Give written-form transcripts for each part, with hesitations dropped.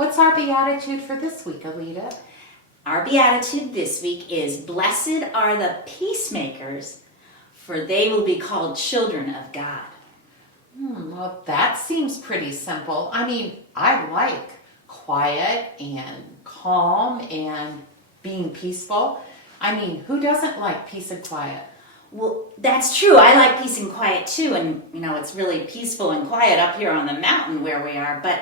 What's our beatitude for this week, Alida? Our beatitude this week is, "Blessed are the peacemakers, for they will be called children of God." Well, that seems pretty simple. I mean, I like quiet and calm and being peaceful. I mean, who doesn't like peace and quiet? Well, that's true. I like peace and quiet too, and it's really peaceful and quiet up here on the mountain where we are. But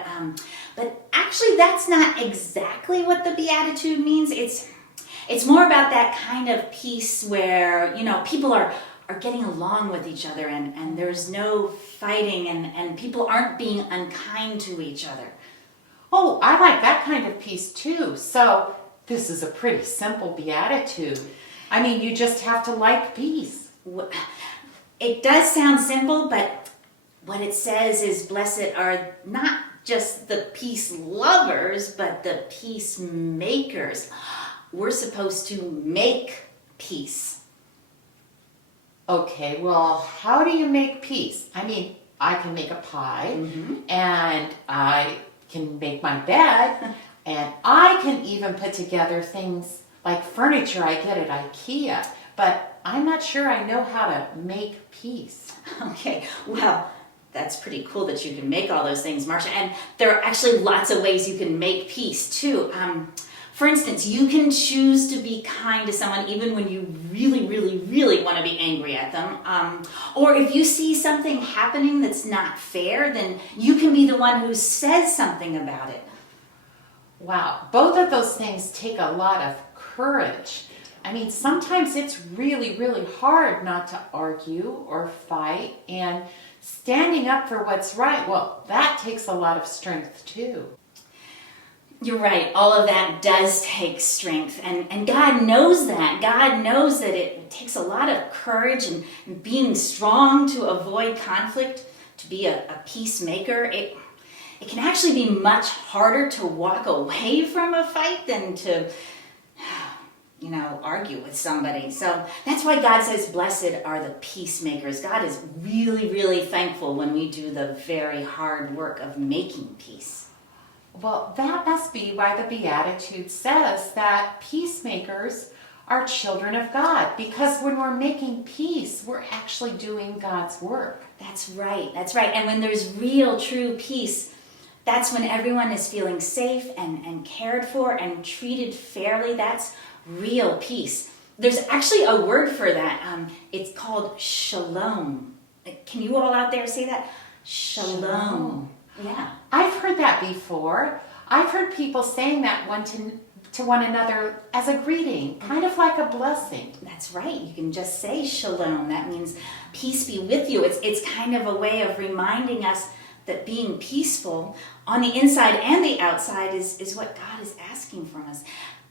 actually, that's not exactly what the beatitude means. It's more about that kind of peace where people are getting along with each other, and there's no fighting, and people aren't being unkind to each other. Oh, I like that kind of peace too. So this is a pretty simple beatitude. I mean, you just have to like peace. It does sound simple, but what it says is, blessed are not just the peace lovers, but the peacemakers. We're supposed to make peace. Okay, well, how do you make peace? I mean, I can make a pie, and I can make my bed, and I can even put together things like furniture I get at IKEA, but I'm not sure I know how to make peace. Okay, well, that's pretty cool that you can make all those things, Marcia, and there are actually lots of ways you can make peace too. For instance, you can choose to be kind to someone even when you really, really, really want to be angry at them. Or if you see something happening that's not fair, then you can be the one who says something about it. Wow, both of those things take a lot of courage. I mean, sometimes it's really, really hard not to argue or fight, and standing up for what's right, well, that takes a lot of strength too. You're right. All of that does take strength, and God knows that. God knows that it takes a lot of courage and being strong to avoid conflict, to be a peacemaker. It can actually be much harder to walk away from a fight than to, argue with somebody. So that's why God says, blessed are the peacemakers. God is really, really thankful when we do the very hard work of making peace. Well, that must be why the Beatitude says that peacemakers are children of God, because when we're making peace, we're actually doing God's work. That's right. That's right. And when there's real, true peace, that's when everyone is feeling safe and cared for and treated fairly. That's real peace. There's actually a word for that. It's called shalom. Can you all out there say that? Shalom. Yeah. I've heard that before. I've heard people saying that to one another as a greeting, kind of like a blessing. That's right. You can just say shalom. That means peace be with you. It's kind of a way of reminding us that being peaceful on the inside and the outside is what God is asking from us.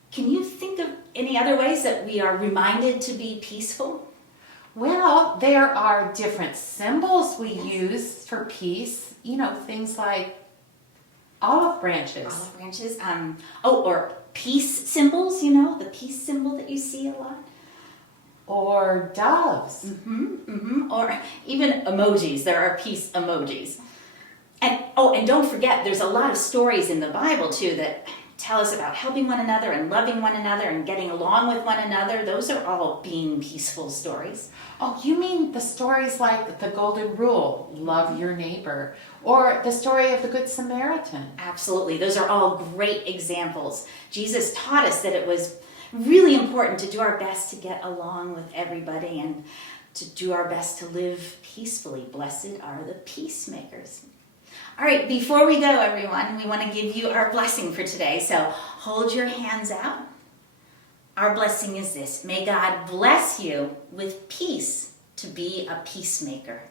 Can you think of any other ways that we are reminded to be peaceful? Well, there are different symbols we use for peace. Things like olive branches. Olive branches. Or peace symbols, the peace symbol that you see a lot. Or doves. Or even emojis. There are peace emojis. And don't forget, there's a lot of stories in the Bible too that tell us about helping one another and loving one another and getting along with one another. Those are all being peaceful stories. Oh, you mean the stories like the Golden Rule, love your neighbor, or the story of the Good Samaritan? Absolutely. Those are all great examples. Jesus taught us that it was really important to do our best to get along with everybody and to do our best to live peacefully. Blessed are the peacemakers. All right, before we go, everyone, we want to give you our blessing for today. So hold your hands out. Our blessing is this: may God bless you with peace to be a peacemaker.